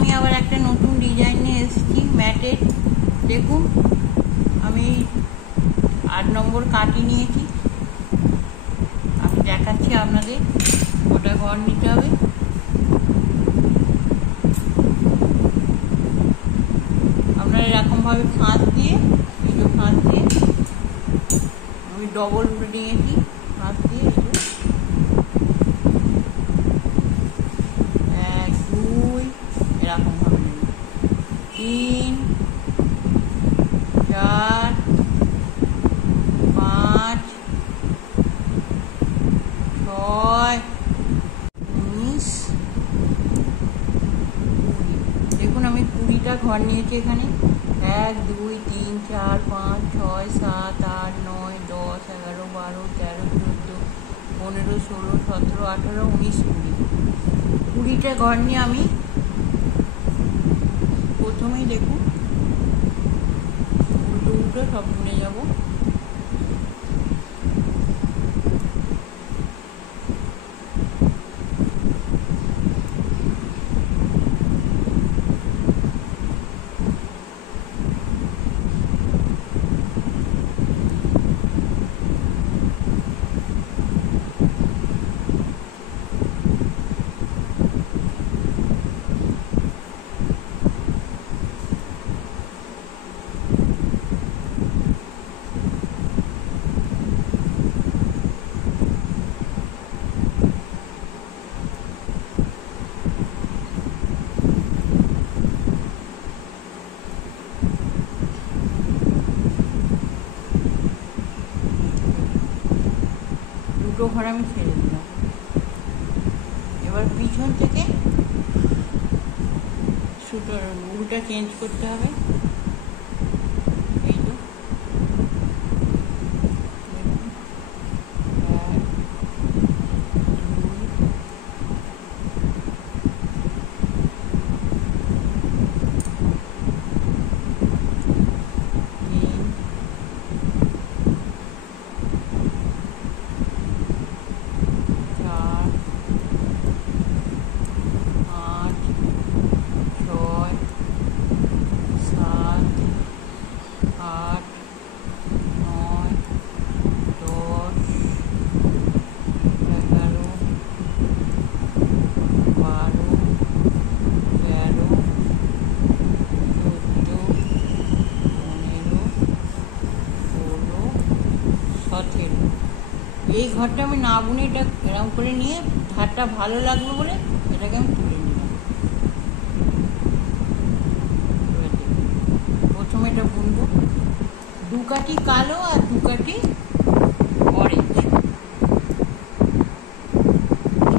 আমি আবার একটা নতুন ডিজাইন নিয়ে এসেছি ম্যাটের। দেখুন আমি 8 নম্বর কাটি নিয়েছি, আমি দেখাচ্ছি আপনাদের। ওটা ঘর নিতে হবে। আপনারা এরকমভাবে ফাঁস দিয়ে, এই যে ফাঁস দিয়ে আমি ডবল নিয়েছি, ফাঁস দিয়ে 1 2 এরকমভাবে নেব, 3 4 5 6 19 দেখুন আমি 20টা ঘর নিয়েছি এখানে। 1 2 3 4 5 6 7 8 9 10 11 12 13 14 15 16 17 18 19 20টা ঘর নিয়ে আমি প্রথমেই দেখুন উল্টো উল্টো সব বুনে যাব। দুটো ঘর আমি ছেড়ে দিলাম। এবার পিছন থেকে সুতোর উলটা চেঞ্জ করতে হবে। এই তো এই ঘরটা আমি না বুনে এটা এরকম করে নিয়ে ধারটা ভালো লাগলো বলে এটাকে আমি তুলে নিলাম। প্রথমে এটা বুনবো 2 কাঠি কালো আর 2 কাঠি অরেঞ্জ।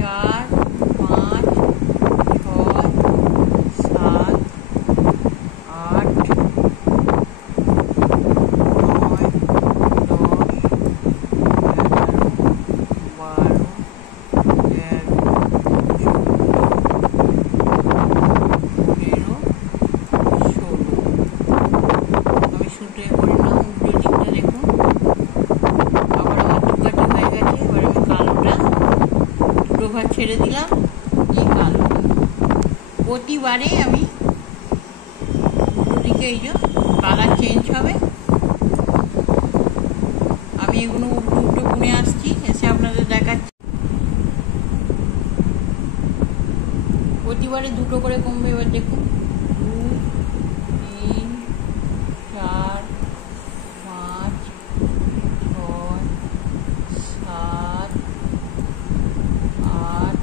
4 5 6 7 8 ছেড়ে দিলাম। এই কালো প্রতিবারে আমি দুদিকে এই যে কালার চেঞ্জ হবে। আমি এগুলো উল্টো উল্টো বুনে আসছি, এসে আপনাদের দেখাচ্ছি। প্রতিবারে দুটো করে কমবে। এবার দেখুন 2 3 4 5 6 7 8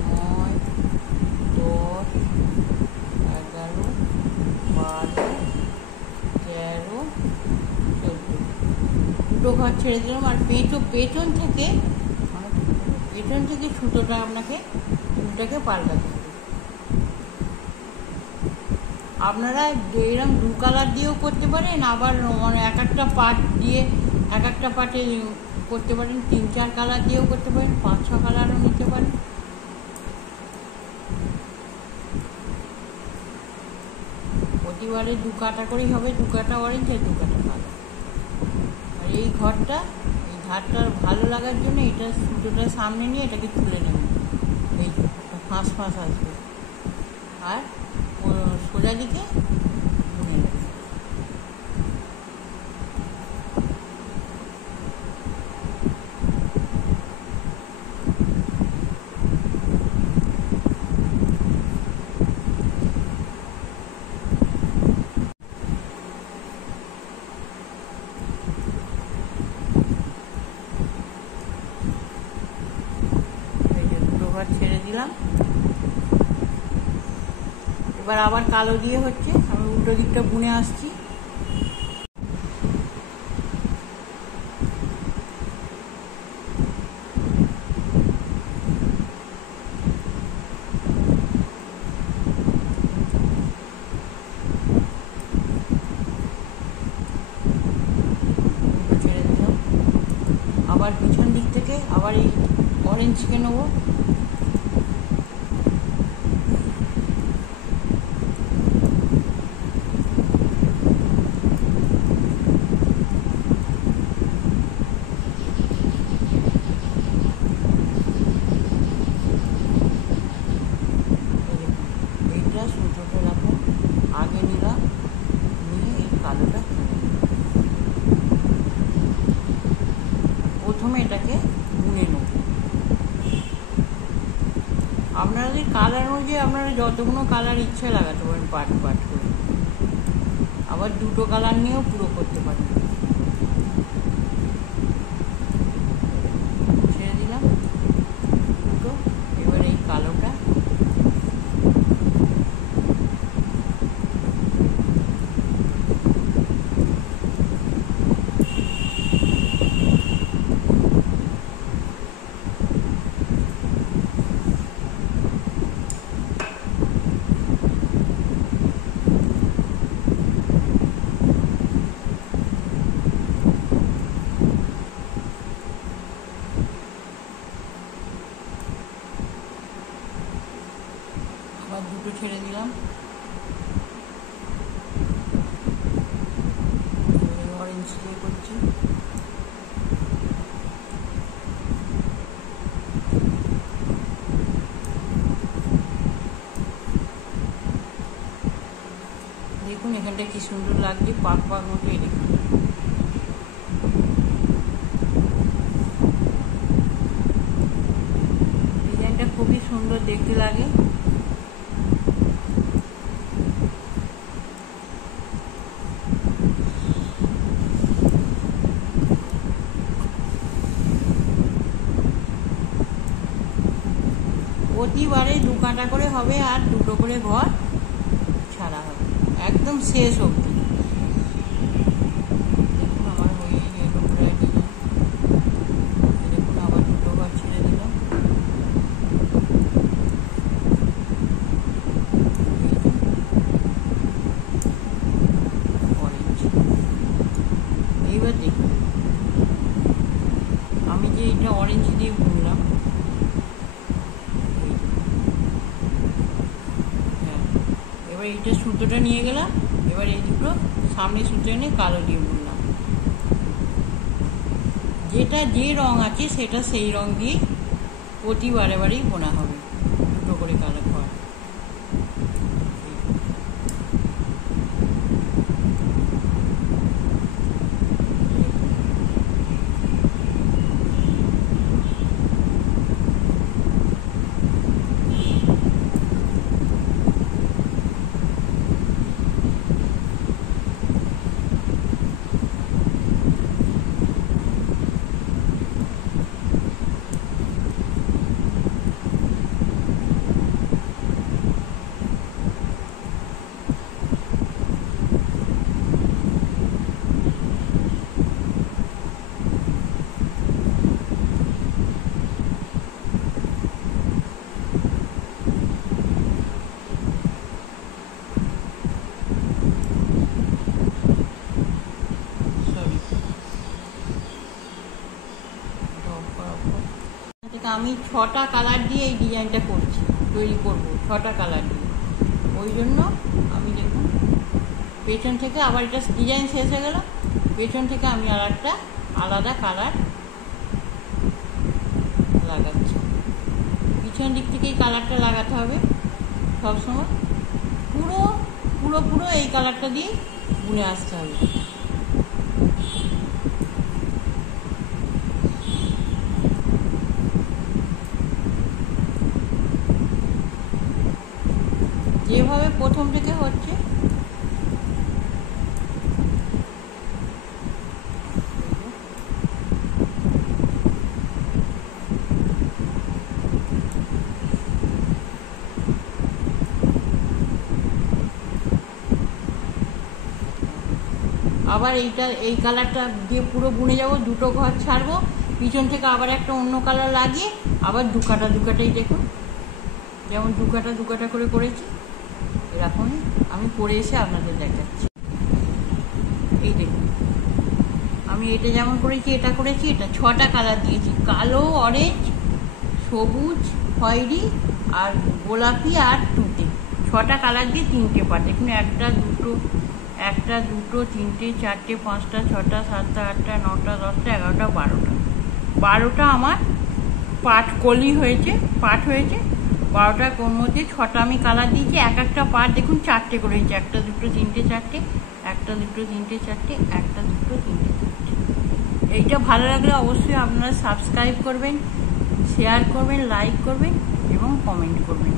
9 10 11 12 13 14 দুটো ঘর ছেড়ে দিলাম। আর পেছন থেকে সুতোটা আপনাকে চুলটাকে পাল্টাতে হবে। আপনারা এরকম 2 কালার দিয়েও করতে পারেন, আবার মানে এক একটা পার্ট দিয়ে এক একটা পার্টে করতে পারেন, 3 4 কালার দিয়েও করতে পারেন, 5 6 কালারও নিতে পারেন। প্রতিবারে 2 কাটা করেই হবে, 2 কাটা অরেঞ্জ আর 2 কাটা কালো। আর এই ঘরটা এই ধারটা ভালো লাগার জন্য এটা সুতোটা সামনে নিয়ে এটাকে তুলে নেব। এই ফাঁস আসবে। আর সোজা দিকে বুনে নেব। ছেড়ে দিলাম। এবার আবার কালো দিয়ে হচ্ছে, আমি উল্টো দিকটা বুনে আসছি। ছেড়ে দিলাম। আবার পিছন দিক থেকে আবার এই অরেঞ্জকে নেবো। সুতোটা রাখুন, আগে নিলাম, নিয়ে এই কালোটা প্রথমে এটাকে বুনে নেব। আপনাদের কালার অনুযায়ী আপনারা যতগুলো কালার ইচ্ছে লাগাতে পারেন, পাট পাট করে। আবার দুটো কালার নিয়েও পুরো করতে পারেন। ছেড়ে দিলাম দুটো। এবার এই কালোটা আবার দুটো ছেড়ে দিলাম। অরেঞ্জ দিয়ে করছি। দেখুন এখানটা কি সুন্দর লাগছে, পাক পাক মতো। এই দেখুন ডিজাইনটা খুবই সুন্দর দেখতে লাগে। প্রতিবারে 2 কাঁটা করে হবে আর 2টো করে ঘর ছাড়া হবে একদম শেষ অবধি। দেখুন আমার হয়ে গেল প্রায় ডিজাইন। দেখুন আবার 2টো ঘর ছেড়ে দিলাম। অরেঞ্জ। এইবার দেখুন আমি যে এটা অরেঞ্জ দিয়ে বুনলাম, এইটা সুতোটা নিয়ে গেলাম। এবার এই দুটো সামনে সুতো এনে কালো দিয়ে বুনলাম। যেটা যে রং আছে সেটা সেই রং দিয়ে প্রতি বারেই বোনা হবে, দুটো করে কালো ঘর। আমি 6টা কালার দিয়ে এই ডিজাইনটা করছি, তৈরি করব 6টা কালার দিয়ে। ওই জন্য আমি দেখুন পেছন থেকে আবার এটা ডিজাইন শেষ হয়ে গেল, পেছন থেকে আমি আর একটা আলাদা কালার লাগাচ্ছি। পিছন দিক থেকেই কালারটা লাগাতে হবে সবসময়। পুরো পুরো পুরো এই কালারটা দিয়ে বুনে আসতে হবে। যেভাবে প্রথম থেকে হচ্ছে আবার এই কালারটা দিয়ে পুরো বুনে যাব, দুটো ঘর ছাড়বো, পিছন থেকে আবার একটা অন্য কালার লাগিয়ে আবার দু কাটাই দেখুন, যেমন দু কাটা করে করেছি এরকম আমি করে এসে আপনাদের দেখাচ্ছি। এই দেখুন আমি এটা যেমন করেছি এটা করেছি, এটা 6টা কালার দিয়েছি, কালো, অরেঞ্জ, সবুজ, খয়েরি আর গোলাপি আর তুঁতে, 6টা কালার দিয়ে 3টে পার্ট। দেখুন একটা দুটো তিনটে চারটে পাঁচটা ছটা সাতটা আটটা নটা 10টা 11টা 12টা আমার পাট হয়েছে। 12টার মধ্যে 6টা আমি কালার দিয়েছি, একটা পার্ট দেখুন 4টে করে হয়েছে, একটা দুটো তিনটে চারটে, একটা দুটো তিনটে চারটে, একটা দুটো তিনটে চারটে। এইটা ভালো লাগলে অবশ্যই আপনারা সাবস্ক্রাইব করবেন, শেয়ার করবেন, লাইক করবেন এবং কমেন্ট করবেন।